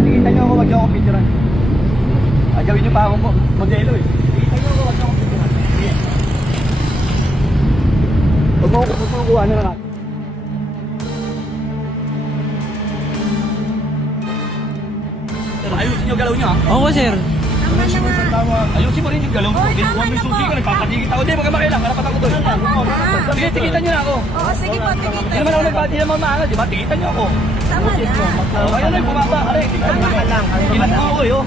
Nakikita niyo ako, wag niyo ako picturean. Gawin niyo pa akong modelo eh. Nakikita niyo ako, wag niyo ako picturean. Sige. Huwag mo kukuha na lang. Ayusin niyo galaw niyo ha. Oo, sir. Ayusin mo rin yung galaw mo. Kinuha mo yung susi ko, nagpapatigit ako. Hindi, magkamakilang, harapat ako doon. Sige, tikitan niyo na ako. Oo, sige po, Hindi tikitan naman ako nagpati naman maangal, di ba? Tikitan niyo ako. Tama na. Kaya na, bumaba ka rin. Tikitan mo ka lang. Ilan mo ako eh, oh.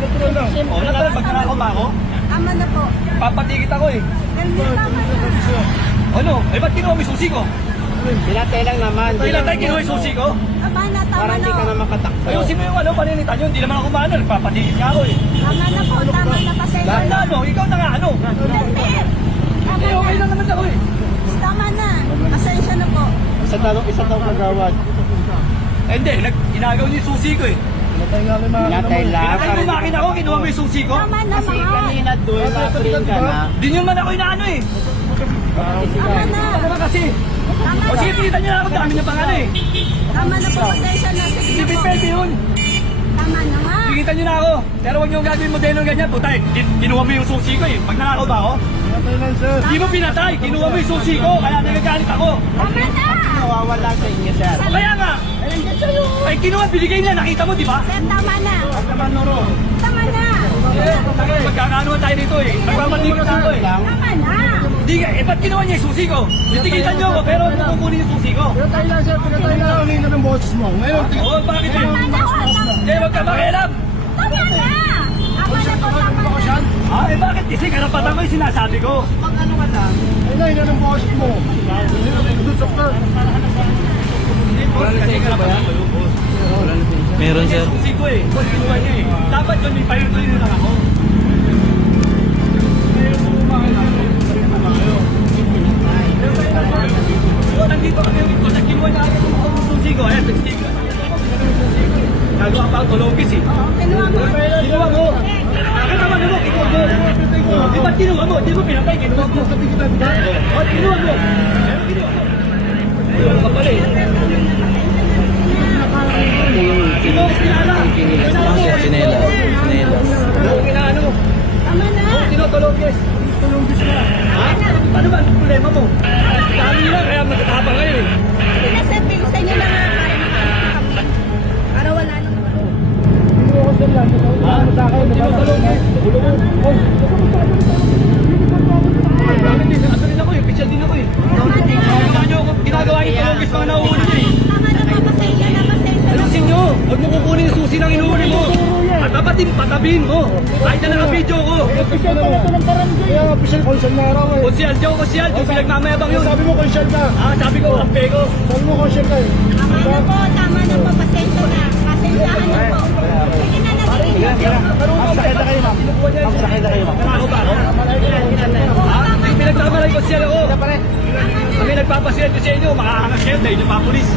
Oh, natural, pagkanakaw ba ako? Tama na po. Papatigit ako eh. Hindi, tama na. Ano? Eh, ba't kinuha mo yung susi ko? Pinatay lang naman. Ilan tayo kinuha yung susi ko? Tama na, tama Para hindi ka na. na makatakbo. Ayusin mo yung ano, paninitan nyo. Hindi naman ako maano, nagpapatigit nga ako eh. Tama na po, tama na. Pasensya Dahil na na. ano, ikaw na nga ano. Hindi. Tama Eh, okay na. lang naman ako eh. Tama na. Pasensya na po. Isa daw kagawad. Eh, hindi, ginagaw niyo yung susi ko eh. Pinatay lang. Pinatay mo makina ko, kinuha mo yung susi ko. Tama na, Kasi mga. kanina doon, na-train ka na. Di nyo man ako inaano eh. Tama na. Ano naman kasi? Tama O sige, na. tigitan nyo na ako, dami nyo pang ano eh. Tama na po, pasensya na. Sige Hindi na po. pwede yun. Tama na nga. Tigitan nyo na ako. Pero huwag nyo gagawin modelo ng ganyan. Puta eh, kinuha mo yung susi ko eh. Pag nanakaw ba ako? Di mo pinatay, kinuha mo yung susi ko. Kaya nagagalit ako. Tama na. Nawawala sa inyo, sir. Kaya nga, Nandiyan sa'yo. ay kinuha, binigay niya, nakita mo di ba? Sir, tama na. Naman, Noro. Tama na. Magkakaano tayo dito eh. Nagpapatigil ako eh. Tama na. Hindi nga, eh ba't kinuha niya yung susi ko? Tigitan nyo ako, pero huwag kukunin yung susi ko. Pinatay lang, sir. Pinatay lang. Ang hina ng boses mo. Ngayon, Oo, bakit eh? Tama na. Eh, huwag ka makialam. Tama na. Tama na po, tama na. Ah, eh bakit? Kasi karapatan ko yung sinasabi ko. pag ano ka lang, ay hina ng boses mo. Dusok ka. Kasi karapatan ko yung boss. Meron, Kasi sir. susi ko eh. Boss, kinuha niya eh. Dapat yun, may payutoy na lang ako. Oh, nandito kami ulit ko. Nagkinuha na agad yung susi ko. Ayan, nag-stick. Nagawa pa ako logis eh. Oo, kinuha mo. Kinuha mo. Nakatawa mo, kinuha mo. Di ba't kinuha mo? Di mo pinatay, kinuha mo. Oh, kinuha mo. Kinuha mo. Kinuha ka pala eh. Sino ang sinala? Sinala mo. Sinelas. Sinelas. Yung inaano mo. Tama na. Tinotologis. Ha? Ano ba ang problema mo? Dami lang, kaya magkatapang kayo eh. Pinasetting sa inyo lang para makakita kami. Para wala nang Ha? Tinotologis. Ulo mo. Oh. Bakit din? Ano rin ako eh? Official din ako eh. Ginagawa niyo tologis mga nauuli niyo eh. Tama na po, pasensya na, pasensya na. Ayusin nyo! Huwag mo kukunin yung susi ng inuuli mo! At patabihin mo! Kahit na naka-video ko! Official pala ito ng barangay. Kaya official consent na araw eh. Konsyal, yung pinagmamayabang yun! Sabi mo consent ka. Ah, sabi ko, kampe ko! Sabi mo consent ka eh. Tama na po, pasensya na. Pasensyahan na po. Sige na, nagiging. Sakit na kayo, ma'am. Sakit na kayo, ma'am. Ako ba ako? Ha? Yung pinagmamalay ko siya ako! Kami nagpapaswerte sa inyo, makakangas kayo dahil yung mga pulis!